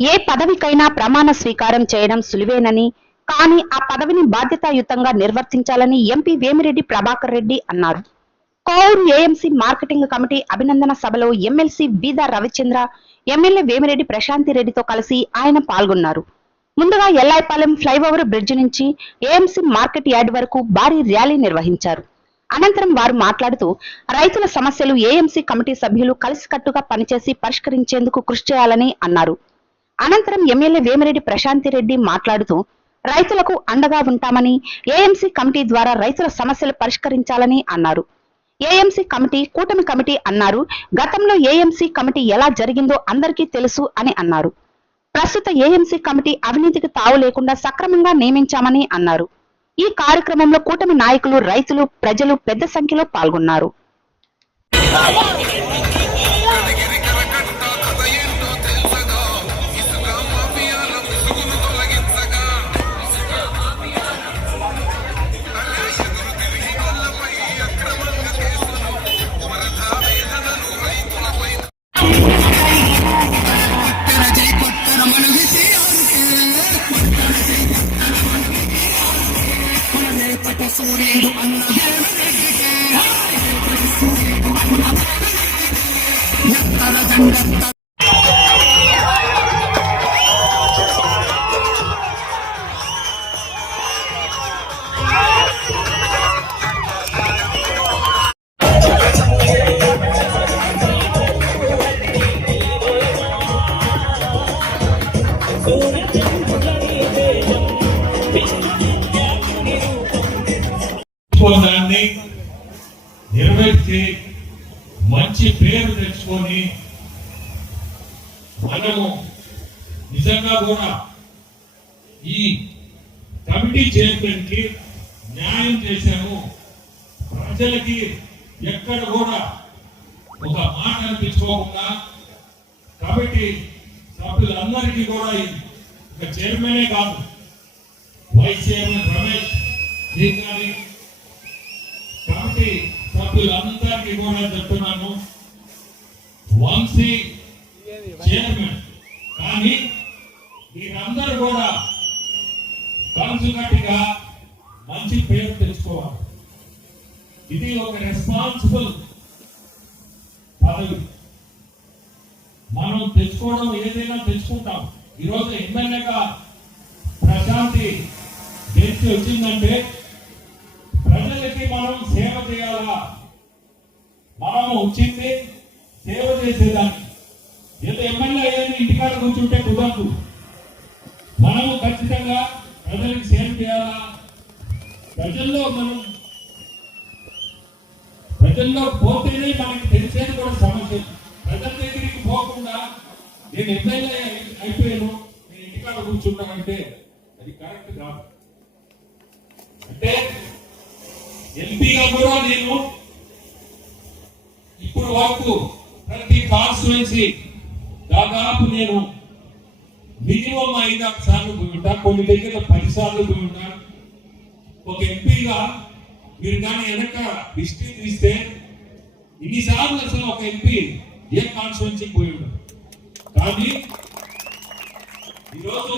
ఏ పదవికైనా ప్రమాణ స్వీకారం చేయడం సులువేనని, కానీ ఆ పదవిని బాధ్యతాయుతంగా నిర్వర్తించాలని ఎంపీ వేమిరెడ్డి ప్రభాకర్ రెడ్డి అన్నారు. కోవూరు ఏఎంసీ మార్కెటింగ్ కమిటీ అభినందన సభలో ఎమ్మెల్సీ బీదా రవిచంద్ర, ఎమ్మెల్యే వేమిరెడ్డి ప్రశాంతిరెడ్డితో కలిసి ఆయన పాల్గొన్నారు. ముందుగా ఎల్లాయిపాలెం ఫ్లైఓవర్ బ్రిడ్జి నుంచి ఏఎంసీ మార్కెట్ యార్డ్ వరకు భారీ ర్యాలీ నిర్వహించారు. అనంతరం వారు మాట్లాడుతూ రైతుల సమస్యలు ఏఎంసీ కమిటీ సభ్యులు కలిసికట్టుగా పనిచేసి పరిష్కరించేందుకు కృషి చేయాలని అన్నారు. అనంతరం ఎమ్మెల్యే వేమిరెడ్డి ప్రశాంతిరెడ్డి మాట్లాడుతూ రైతులకు అండగా ఉంటామని, ఏఎంసీ కమిటీ ద్వారా రైతుల సమస్యలు పరిష్కరించాలని అన్నారు. ఏఎంసీ కమిటీ కూటమి కమిటీ అన్నారు. గతంలో ఏఎంసీ కమిటీ ఎలా జరిగిందో అందరికీ తెలుసు అని అన్నారు. ప్రస్తుత ఏఎంసీ కమిటీ అవినీతికి తావు లేకుండా సక్రమంగా నియమించామని అన్నారు. ఈ కార్యక్రమంలో కూటమి నాయకులు, రైతులు, ప్రజలు పెద్ద సంఖ్యలో పాల్గొన్నారు. దాన్ని నెరవేర్చి మంచి పేరు తెచ్చుకొని మనము నిజంగా కూడా ఈ కమిటీ చైర్మన్ కి న్యాయం చేశాము. ప్రజలకి ఎక్కడ కూడా ఒక మాట అనిపించుకోకుండా కమిటీ సభ్యులందరికీ కూడా ఒక చైర్మనే కాదు, వైస్ చైర్మన్ రమేష్ గారి కమిటీ సభ్యులందరికీ కూడా చెప్తున్నాను, వంశీ చైర్మన్, కానీ మీరందరూ కూడా కలిసికట్టుగా మంచి పేరు తెచ్చుకోవాలి. ఇది ఒక రెస్పాన్సిబుల్ పదవి. మనం తెచ్చుకోవడం ఏదైనా తెచ్చుకుంటాం. ఈరోజు ఎమ్మెల్యేగా ప్రశాంతి గెలిచి వచ్చిందంటే ప్రజలకి మనం సేవ చేయాలా. మనము వచ్చింది సేవ చేసేదాన్ని. ఏదో ఎమ్మెల్యే అయ్యేది ఇంటికాడ కూర్చుంటే కుదరదు. మనము ఖచ్చితంగా ప్రజలకు సేవ చేయాలా. ప్రజల్లో పోతేనే మనకి తెలిసేది కూడా సమస్య. ప్రజల దగ్గరికి పోకుండా నేను ఎమ్మెల్యే అయిపోయాను, నేను ఇంటికాడ కూర్చుంటానంటే అది కరెక్ట్ కాదు. అంటే ఎంపీగా కూడా నేను ఇప్పుడు వరకు ప్రతి కాన్స్టిట్యుయెన్సీ దాదాపు నేను మినిమం 5 సార్లు పోయి ఉంటా, కొన్ని దగ్గర 10 సార్లు పోయి ఉంటా. ఒక ఎంపీగా మీరు కానీ వెనక హిస్టరీ తీస్తే ఇన్నిసార్లు అసలు ఒక ఎంపీ ఏ కాన్స్టిట్యుయెన్సీకి పోయి ఉంటారు. కానీ ఈరోజు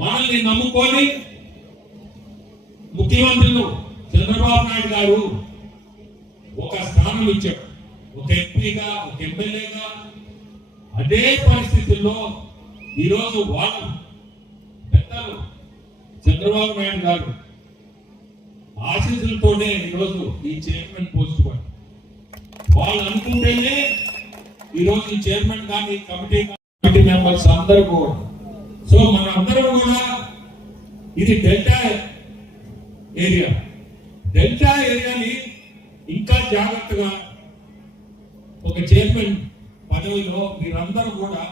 మనల్ని నమ్ముకొని ముఖ్యమంత్రులు చంద్రబాబు నాయుడు గారు ఒక స్థానం ఇచ్చాడు, ఒక ఎంపీగా, ఒక ఎమ్మెల్యేగా. అదే పరిస్థితుల్లో ఈరోజు వాళ్ళు పెద్దలు చంద్రబాబు నాయుడు గారు ఆశీస్సులతోనే ఈరోజు ఈ చైర్మన్ పోస్ట్ వాళ్ళు అనుకుంటేనే ఈరోజు ఈ చైర్మన్ కానీ కమిటీ మెంబర్స్ అందరూ కూడా. సో మనందరం కూడా ఇది డెల్టా ఏరియాని ఇంకా జాగ్రత్తగా ఒక చైర్మన్ పదవిలో మీరందరూ కూడా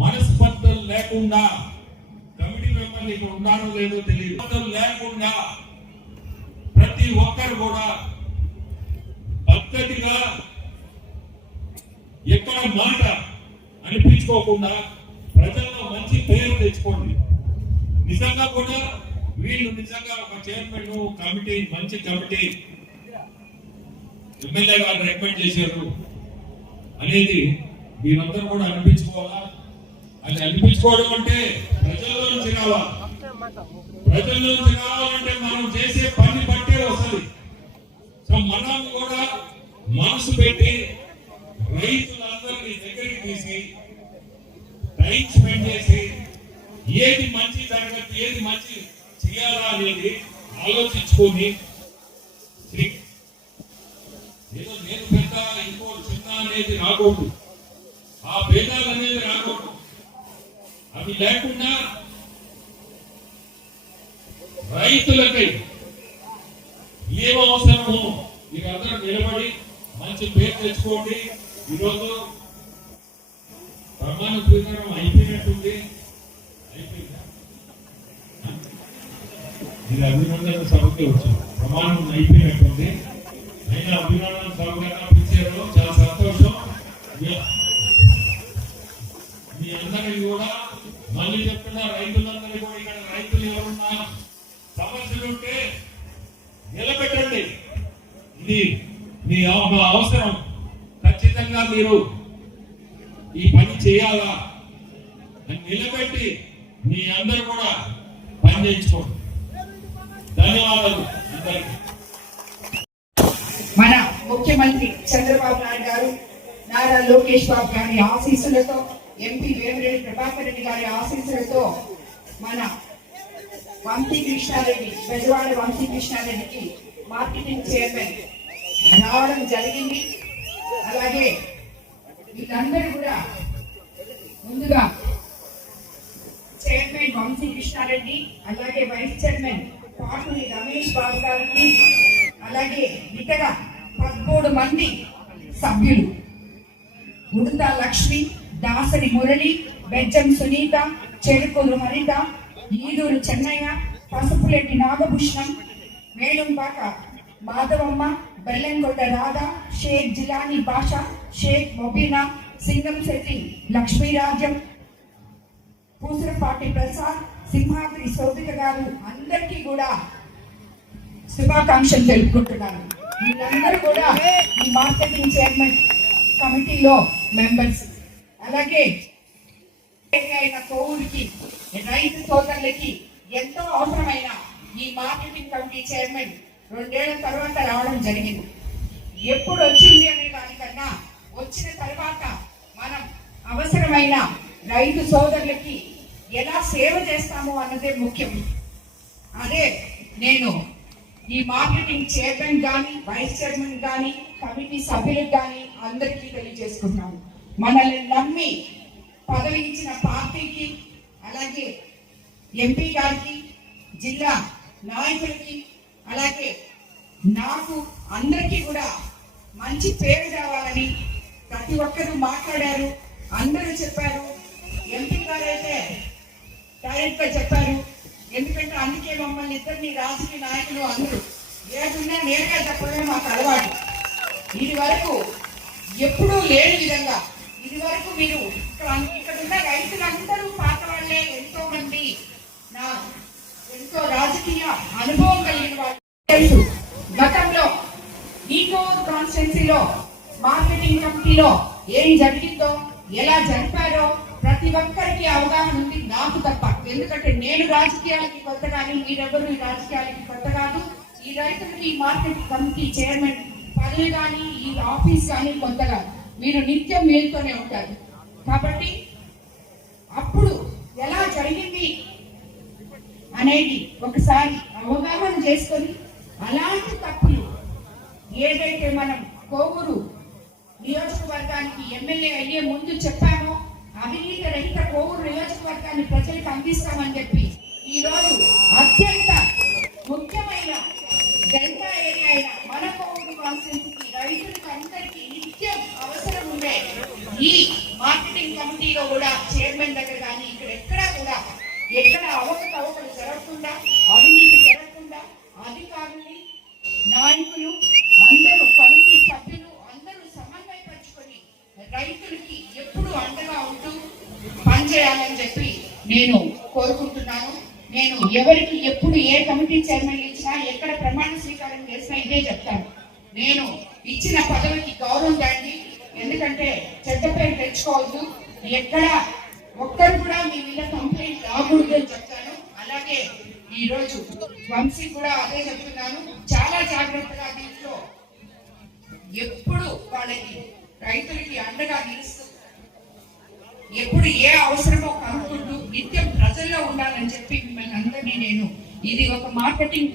మనస్పర్ధలు లేకుండా, కమిటీ మెంబర్లు ఇక్కడ ఉన్నారో లేదో తెలియదు లేకుండా ప్రతి ఒక్కరు కూడా పద్ధతిగా ఎక్కడ మాట అనిపించుకోకుండా ప్రజల్లో మంచి పేరు తెచ్చుకోండి. నిజంగా కూడా వీళ్ళు నిజంగా ఒక చైర్మన్ కమిటీ, మంచి కమిటీ ఎమ్మెల్యే గారు రికమెండ్ చేశారు అనేది మీరందరూ కూడా అనిపించుకోవాలా. అది అనిపించుకోవడం అంటే ప్రజల్లో నుంచి రావాలి. ప్రజల్లో నుంచి రావాలంటే మనం చేసే పని బట్టే వస్తుంది. సో మనం కూడా మనసు పెట్టి రైతులందరినీ దగ్గరికి తీసి టైం స్పెండ్ చేసి ఏది మంచి జరగదు, ఏది మంచి చేయాలా అనేది ఆలోచించుకొని ఏదో నేను పెద్ద ఇంకో చిన్న అనేది రాకూడదు, ఆ భేదాలు అనేది రాకూడదు. అవి లేకుండా రైతులకి ఏం అవసరమో మీరందరూ నిలబడి మంచి పేరు తెచ్చుకోండి. ఈరోజు ప్రమాణ స్వీకారం అయిపోయినట్టుంది. అయిపోయిందా? ఇది అభినందన సభకి వచ్చింది. ప్రమాణం అయిపోయినట్టుంది. అయినా అభినందన సభగా పిలిచారు, చాలా సంతోషం. మీ అందరికీ కూడా మళ్ళీ చెప్తున్నా, రైతులందరికీ కూడా ఇక్కడ రైతులు ఎవరున్నా సమస్యలుంటే నిలబెట్టండి. ఇది మీ అవసరం. ఖచ్చితంగా మీరు ఈ పని చేయాలా అని నిలబెట్టి మీ అందరూ కూడా పని చేయించుకోండి. ధన్యవాదాలు అందరికీ. మన ముఖ్యమంత్రి చంద్రబాబు నాయుడు గారు, నారా లోకేష్ బాబు గారి ఆశీస్సులతో, ఎంపీ వేమిరెడ్డి ప్రభాకర్ రెడ్డి గారి ఆశీస్సులతో మన వంశీ కృష్ణారెడ్డి, బెజవాడ వంశీ కృష్ణారెడ్డికి మార్కెటింగ్ చైర్మన్ రావడం జరిగింది. అలాగే వీళ్ళందరూ కూడా ముందుగా చైర్మన్ వంశీ కృష్ణారెడ్డి, అలాగే వైస్ చైర్మన్ పాటూరి రమేష్ బాబు గారికి, అలాగే ఇతర 13 మంది సభ్యులు ఉడుత లక్ష్మి, దాసరి మురళి, బెజ్జం సునీత, చెరుకూరు హరిత, ఈదూరు చెన్నయ్య, పసుపులెట్టి నాగభూషణం, వేణుంపాక మాధవమ్మ, బెల్లంకొండ రాధ, షేక్ జిలానీ బాషా, షేక్ మొబీనా, సింగంశెట్టి లక్ష్మీరాజ్యం, పూసరపాటి ప్రసాద్, సింహాద్రి సోదిక గారు అందరికీ కూడా శుభాకాంక్షలు తెలుపుకుంటున్నాను. వీళ్ళందరూ కూడా ఈ మార్కెటింగ్ చైర్మన్ కమిటీలో మెంబర్స్. అలాగే అయిన కోవూరికి రైతు సోదరులకి ఎంతో అవసరమైన ఈ మార్కెటింగ్ కమిటీ చైర్మన్ 2 ఏళ్ల తర్వాత రావడం జరిగింది. ఎప్పుడు వచ్చింది అనే దానికన్నా వచ్చిన తర్వాత మనం అవసరమైన రైతు సోదరులకి ఎలా సేవ చేస్తామో అన్నదే ముఖ్యం. అదే నేను ఈ మార్కెటింగ్ చైర్మన్ కానీ, వైస్ చైర్మన్ కానీ, కమిటీ సభ్యులకు కానీ అందరికీ తెలియజేసుకుంటున్నాను. మనల్ని నమ్మి పదవి ఇచ్చిన పార్టీకి, అలాగే ఎంపీ గారికి, జిల్లా నాయకులకి, అలాగే నాకు అందరికీ కూడా మంచి పేరు కావాలని ప్రతి ఒక్కరూ మాట్లాడారు, అందరూ చెప్పారు. ఎంపీ గారు అయితే డైరెక్ట్ గా చెప్పారు. ఎందుకంటే అందుకే మమ్మల్ని ఇద్దరిని రాజకీయ నాయకులు అందరూ ఏదున్నా నేరుగా చెప్పడమే మాకు అలవాటు. ఇది వరకు ఎప్పుడూ లేని విధంగా, ఇది వరకు మీరు ఇక్కడ ఉన్న రైతులందరూ పాత వాళ్ళే, ఎంతో మంది ఎంతో రాజకీయ అనుభవం కలిగిన వాళ్ళు తెలుసు. గతంలో ఈకోర్ కాన్స్టిట్యున్సీలో మార్కెటింగ్ కమిటీలో ఏం జరిగిందో, ఎలా జరిపారో ప్రతి ఒక్కరికి అవగాహన ఉంది, నాకు తప్ప. ఎందుకంటే నేను రాజకీయాలకి కొత్త కానీ, మీరెవరు ఈ రాజకీయాలకి కొత్త కాదు. ఈ రైతులకి ఈ మార్కెట్ కమిటీ చైర్మన్ పదవి కానీ, ఈ ఆఫీస్ కానీ కొత్త కాదు. మీరు నిత్యం మేలుతోనే ఉంటారు. కాబట్టి అప్పుడు ఎలా జరిగింది అనేది ఒకసారి అవగాహన చేసుకొని, అలాంటి తప్పులు ఏదైతే మనం కోవూరు నియోజకవర్గానికి ఎమ్మెల్యే అయ్యే ముందు చెప్పామో, అవినీతి రహిత కోవూరు నియోజకవర్గాన్ని ప్రజలకు అందిస్తామని చెప్పి ఈ రోజు అత్యంత ముఖ్యమైన డెల్టా ఏరియా అయిన మన కోవూరు కాన్స్టిట్యున్సీకి రైతులకు అందరికీ నిత్యం అవసరం ఉండే ఈ మార్కెటింగ్ కమిటీలో కూడా చైర్మన్ దగ్గర కానీ ఇక్కడ ఎక్కడా కూడా ఎక్కడ అవకతవకలు జరగకుండా, అవినీతి జరగకుండా అధికారులు, నాయకులు అందరూ, కమిటీ సభ్యులు అందరూ సమన్వయపరుచుకొని రైతులకి ఎప్పుడు అండగా ఉంటూ పనిచేయాలని చెప్పి నేను కోరుకుంటున్నాను. నేను ఎవరికి ఎప్పుడు ఏ కమిటీ చైర్మన్ ఇచ్చినా, ఎక్కడ ప్రమాణ స్వీకారం చేసినా ఇదే చెప్తాను. నేను ఇచ్చిన పదవికి గౌరవం దాండి. ఎందుకంటే చెడ్డ పేరు తెచ్చుకోవద్దు. ఎక్కడ ఒక్కరు కూడా మీ మీద కంప్లైంట్ రాకూడదు అని చెప్తాను. అలాగే ఈ రోజు వంశీ కూడా అదే చెప్తున్నాను, చాలా జాగ్రత్తగా దీంట్లో ఎప్పుడు వాళ్ళకి రైతులకి అండగా నిలుస్తూ ఎప్పుడు ఏ అవసరమో కనుక్కుంటూ నిత్యం ప్రజల్లో ఉండాలని చెప్పి మిమ్మల్ని అందరినీ నేను ఇది ఒక మార్కెటింగ్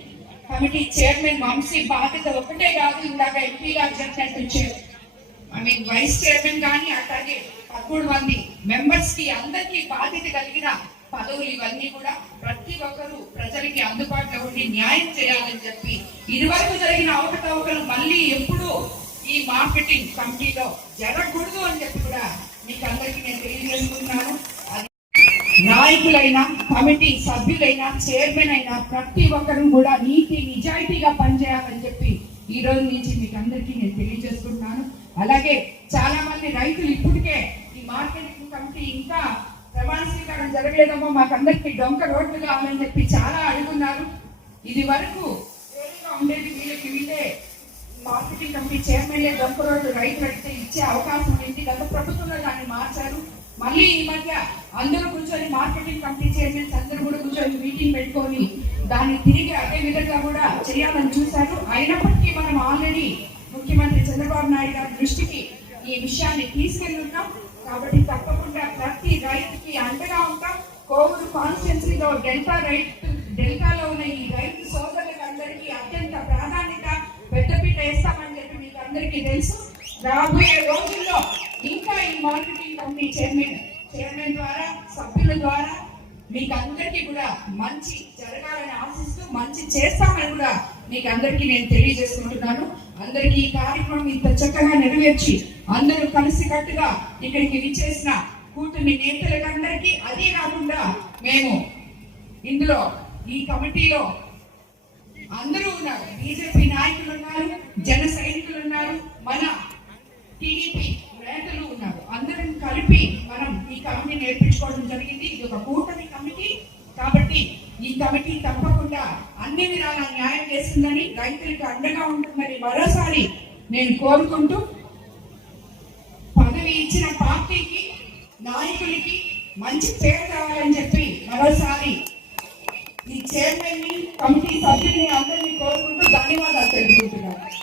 కమిటీ చైర్మన్ వంశీ బాధ్యత ఒకటే కాదు, ఇందాక ఎంపీ గారు చెప్పినట్టు వైస్ చైర్మన్ కానీ అట్లాగే 13 మంది మెంబర్స్ కి అందరికీ బాధ్యత కలిగిన పదవులు ఇవన్నీ కూడా ప్రతి ఒక్కరూ ప్రజలకి అందుబాటులో ఉండి న్యాయం చేయాలని చెప్పి ఇదివరకు జరిగిన అవకతవకలు మళ్ళీ ఎప్పుడు ఈ మార్కెటింగ్ కమిటీలో జరగకూడదు అని చెప్పి కూడా మీకు అందరికీ నేను తెలియజేసుకుంటున్నాను. నాయకులైనా కమిటీ సభ్యులైనా చైర్మన్ అయినా ప్రతి ఒక్కరు కూడా నీతి నిజాయితీగా పనిచేయాలని చెప్పి ఈ రోజు నుంచి మీకు అందరికీ నేను తెలియజేసుకుంటున్నాను. అలాగే చాలా మంది రైతులు ఇప్పటికే ఈ మార్కెటింగ్ కమిటీ ఇంకా ప్రమాణ స్వీకారం జరగలేదమ్మో మాకందరికి డొంక రోడ్లు కావాలని చెప్పి చాలా అడుగున్నారు. ఇది వరకు ఉండేది వీళ్ళే మార్కెటింగ్ కమిటీ చైర్మన్లే డొంక రోడ్లు రైతులు అడిగితే ఇచ్చే అవకాశం ఉంది. గత ప్రభుత్వంలో దాన్ని మార్చారు. మళ్ళీ ఈ మధ్య అందరూ కూర్చొని మార్కెటింగ్ కమిటీ చైర్మన్స్ అందరూ కూడా కూర్చొని మీటింగ్ పెట్టుకొని దాన్ని తిరిగి అదే విధంగా కూడా చేయాలని చూశారు. అయినప్పటికీ మనం ఆల్రెడీ ముఖ్యమంత్రి చంద్రబాబు నాయుడు గారి దృష్టికి ఈ విషయాన్ని తీసుకెళ్తున్నాం. కాబట్టి తప్పకుండా ప్రతి రైతుకి అండగా ఉంటాం. కోవూరు కాన్స్టిట్యున్సీలో డెల్టాలో ఉన్న ఈ రైతు సోదరులకు అందరికీ అత్యంత ప్రాధాన్యత పెద్దపీట వేస్తామని చెప్పి మీకు అందరికీ తెలుసు. రాబోయే రోజుల్లో ఇంకా ఈ మార్కెటింగ్ కమిటీ చైర్మన్ ద్వారా సభ్యుల ద్వారా మీకు అందరికీ కూడా మంచి జరగాలని ఆశిస్తూ మంచి చేస్తామని కూడా మీకు అందరికీ నేను తెలియజేసుకుంటున్నాను. అందరికీ ఈ కార్యక్రమం ఇంత చక్కగా నెరవేర్చి అందరూ కలిసికట్టుగా ఇక్కడికి విచ్చేసిన కూటమి నేతలందరికీ, అదే కాకుండా మేము ఇందులో ఈ కమిటీలో అందరూ ఉన్నారు, బీజేపీ నాయకులు ఉన్నారు, జన సైనికులు ఉన్నారు, మన టీడీపీ నేతలు ఉన్నారు. అందరం కలిపి మనం ఈ కమిటీ నేర్పించుకోవడం జరిగింది. ఇది ఒక కూటమి కమిటీ కాబట్టి ఈ కమిటీ తప్పకుండా అన్ని విధాల న్యాయం చేస్తుందని, రైతులకు అండగా ఉంటుందని మరోసారి నేను కోరుకుంటూ, పదవి ఇచ్చిన పార్టీకి నాయకులకి మంచి పేరు కావాలని చెప్పి మరోసారి ఈ చైర్మన్ ని కమిటీ సభ్యుల్ని అందరినీ కోరుకుంటూ ధన్యవాదాలు తెలుపుకుంటున్నాను.